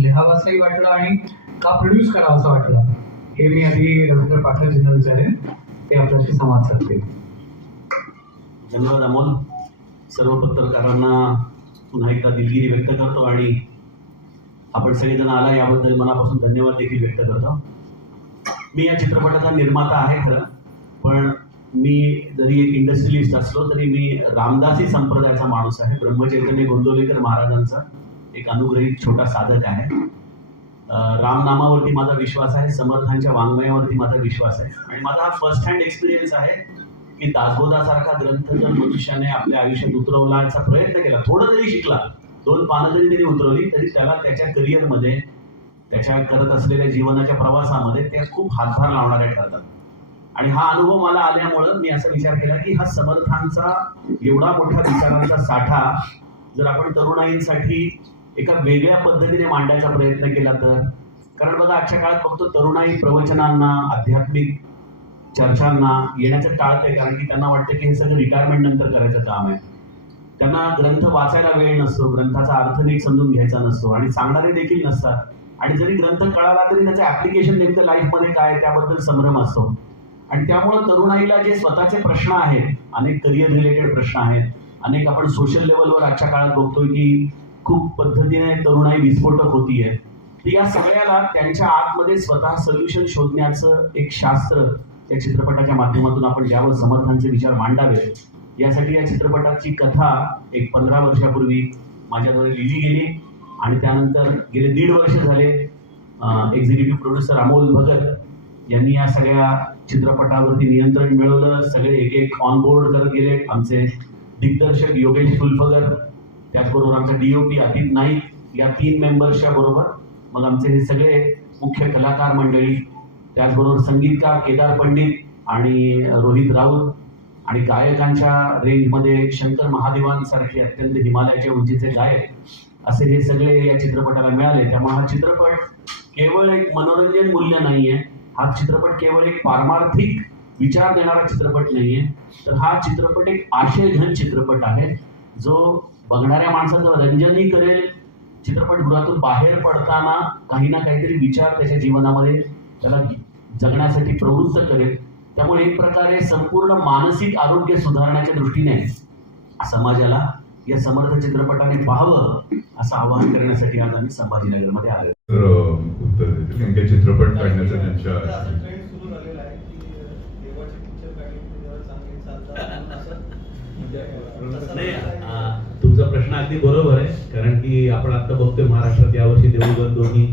लिहावासाही वाटला आणि का प्रोड्यूस करावासा वाटला हे मी आधी रवींद्र पाठकजींना विचारेन, ते आपल्याशी संवाद साधतील. धन्यवाद अमोल. सर्व पत्रकारांना पुन्हा एकदा दिलगिरी व्यक्त करतो आणि आपण सगळेजण आला याबद्दल मनापासून धन्यवाद देखील व्यक्त करतो. मी या चित्रपटाचा निर्माता आहे खरं, पण मी जरी एक इंडस्ट्रियलिस्ट असलो तरी मी रामदासी संप्रदायाचा माणूस आहे. ब्रह्मचैतन्य गोंदवलेकर महाराजांचा एक अनुग्रहित छोटा साधक आहे. रामनामावरती माझा विश्वास आहे, समर्थांच्या वाङ्मयावरती माझा विश्वास आहे आणि माझा हा फर्स्ट हँड एक्सपिरियन्स आहे की दासबोधासारखा ग्रंथ जर मनुष्याने आपल्या आयुष्यात उतरवण्याचा प्रयत्न केला, थोडं जरी शिकला, 2 पानं जरी त्यांनी उतरवली, तरी त्याला त्याच्या करिअरमध्ये, त्याच्या करत असलेल्या जीवनाच्या प्रवासामध्ये त्या खूप हातभार लावणाऱ्या ठरतात. आणि हा अनुभव मला आल्यामुळं मी असा विचार केला की हा समर्थांचा एवढा मोठा विचारांचा साठा जर आपण तरुणाईंसाठी एका वेगळ्या पद्धतीने मांडायचा प्रयत्न केला तर, कारण बघा आजच्या काळात बघतो तरुणाई प्रवचनांना, आध्यात्मिक चर्चांना येण्याचं टाळते, कारण की त्यांना वाटतं की हे सगळं रिटायरमेंट नंतर करायचं काम आहे. त्यांना ग्रंथ वाचायला वेळ नसतो, ग्रंथाचा अर्थ नीट समजून घ्यायचा नसतो आणि सांगणारे देखील नसतात. आणि जरी ग्रंथ कळाला तरी त्याचं ऍप्लिकेशन नेमकं लाईफमध्ये काय त्याबद्दल संभ्रम असतो. आणि त्यामुळं तरुणाईला जे स्वतःचे प्रश्न आहेत, अनेक करिअर रिलेटेड प्रश्न आहेत, अनेक आपण सोशल लेवलवर आजच्या काळात बघतोय की खूप पद्धतीने तरुणाई विस्फोटक होतीये. तर या सगळ्याला त्यांच्या आतमध्ये स्वतः सोल्युशन शोधण्याचं एक शास्त्र या चित्रपटाच्या माध्यमातून आपण ज्यावर समर्थांचे विचार मांडावे, यासाठी या चित्रपटाची कथा एक 15 वर्षापूर्वी माझ्याद्वारे लिहिली गेली आणि त्यानंतर गेले 1.5 वर्ष झाले एक्झिक्युटिव्ह प्रोड्युसर अमोल भगत यांनी या सगळ्या चित्रपटावरती नियंत्रण मिळवलं. सगळे एक एक ऑनबोर्ड करत गेले. आमचे दिग्दर्शक योगेश फुलफगर, त्याचबरोबर आमचा DOP आदित नाईक, या 3 मेंबर्सच्या बरोबर मग आमचे हे सगळे मुख्य कलाकार मंडळी, त्याचबरोबर संगीतकार केदार पंडित आणि रोहित राऊत आणि गायकांच्या रेंजमध्ये शंकर महादेवांसारखे अत्यंत हिमालयाच्या उंचीचे गायक, असे हे सगळे या चित्रपटाला मिळाले. त्यामुळे हा चित्रपट केवळ एक मनोरंजन मूल्य नाहीये, हा चित्रपट केवळ एक पारमार्थिक विचार देणारा चित्रपट नाहीये, तर हा चित्रपट एक आशयघन चित्रपट आहे जो बघणाऱ्या माणसाचं रंजनही करेल, चित्रपटगृहातून बाहेर पडताना काही ना काहीतरी विचार त्याच्या जीवनामध्ये त्याला जगण्यासाठी प्रवृत्त करेल. त्यामुळे एक प्रकारे संपूर्ण मानसिक आरोग्य सुधारण्याच्या दृष्टीने समाजाला या समर्थ चित्रपटाने पाहावं असं आवाहन करण्यासाठी आज आम्ही संभाजीनगरमध्ये आलो. उत्तर देतील चित्रपट काढण्याचा त्यांच्या तुमचा प्रश्न अगदी बरोबर आहे, कारण की आपण आता बघतोय महाराष्ट्रात यावर्षी देऊळबंद दोन्ही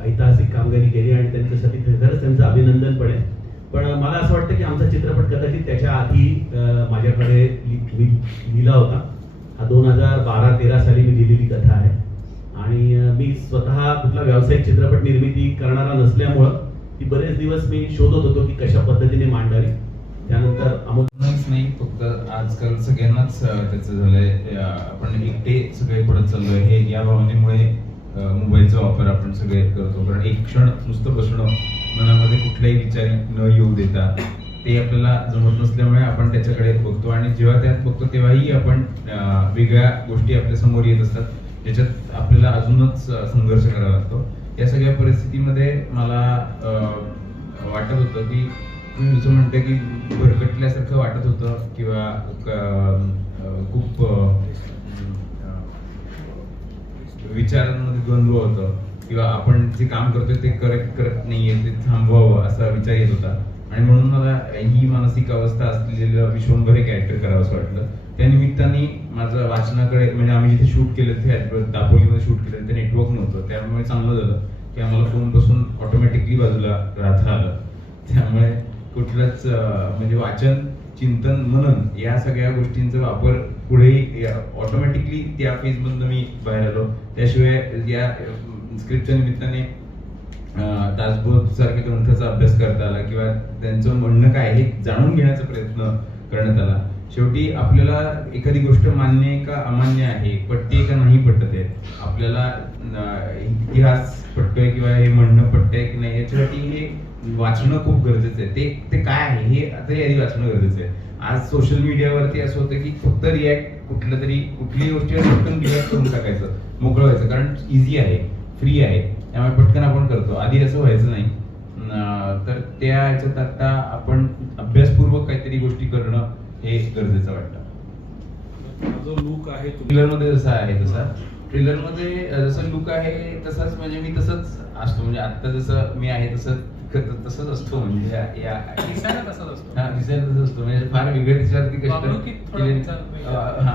ऐतिहासिक कामगिरी केली आणि त्यांच्यासाठी खरंच त्यांचं अभिनंदन पण आहे. पण मला असं वाटतं की आमचा चित्रपट कदाचित त्याच्या आधी माझ्याकडे लिहिला होता. हा 2012-13 साली मी लिहिलेली कथा आहे आणि मी स्वतः कुठला व्यावसायिक चित्रपट निर्मिती करणारा नसल्यामुळं ती बरेच दिवस मी शोधत होतो की कशा पद्धतीने मांडावी. त्यानंतर अमोलच नाही, फक्त आजकाल सगळ्यांनाच त्याचं झालंय, आपण एकटे सगळे पडत चाललोय. हे या भावनेमुळे मोबाईलचा वापर आपण सगळे करतो, कारण एक क्षण नुसतं बसणं, मनामध्ये कुठलाही विचार न येऊ देता, ते आपल्याला जमत नसल्यामुळे आपण त्याच्याकडे बघतो आणि जेव्हा त्यात बघतो तेव्हाही आपण वेगळ्या गोष्टी आपल्या समोर येत असतात, ज्याच्यात आपल्याला अजूनच संघर्ष करावा लागतो. या सगळ्या परिस्थितीमध्ये मला वाटत होतं की तुम्ही जसं म्हणते की भरकटल्यासारखं वाटत होतं किंवा खूप विचारांमध्ये द्वंद्व होतं किंवा आपण जे काम करतोय ते करेक्ट करत नाहीये, ते थांबवावं असा विचार येत होता. आणि म्हणून मला ही मानसिक अवस्था असलेलं विश्वंभर हे कॅरेक्टर करावं असं वाटलं. त्या निमित्ताने माझं वाचनाकडे, म्हणजे आम्ही जिथे शूट केलं ते दापोलीमध्ये शूट केलं, ते नेटवर्क नव्हतं, त्यामुळे चांगलं झालं की आम्हाला फोनपासून ऑटोमॅटिकली बाजूला राहता आलं. त्यामुळे कुठलंच म्हणजे वाचन, चिंतन, मनन या सगळ्या गोष्टींचा वापर पुढे ऑटोमॅटिकली त्या फेजमधून मी बाहेर आलो. त्याशिवाय या स्क्रिप्टच्या निमित्ताने दासबोध सारख्या ग्रंथाचा अभ्यास करता आला किंवा त्यांचं म्हणणं काय हे जाणून घेण्याचा प्रयत्न करण्यात आला. शेवटी आपल्याला एखादी गोष्ट मान्य आहे का अमान्य आहे, पटते का नाही पटत आहे, आपल्याला इतिहास पटतोय किंवा हे म्हणणं पटतंय की नाही, याच्यासाठी हे वाचणं खूप गरजेचं आहे. ते काय आहे हे आता यादी वाचणं गरजेचं आहे. आज सोशल मीडियावरती असं होतं की फक्त कुठली गोष्टीवर पटकन रिॲक्ट करून टाकायचं, मोकळं व्हायचं, कारण इझी आहे. फ्री आहे, त्यामुळे पटकन आपण करतो. आधी असं व्हायचं नाही. तर त्या ह्याच्यात आता आपण अभ्यासपूर्वक काहीतरी गोष्टी करणं हे गरजेचं वाटतं. जो लुक आहे ट्रेलर मध्ये जसा आहे तसा ट्रेलर मध्ये जसं लुक आहे तसाच, म्हणजे मी तसंच असतो, म्हणजे आता जसं मी आहे तसंच असतो, म्हणजे दिसायला तसाच असतो. दिसायला तसंच असतो, म्हणजे फार वेगळं त्याच्यावरती वागणुकीत थोडा कष्ट विचार वेगळा. हा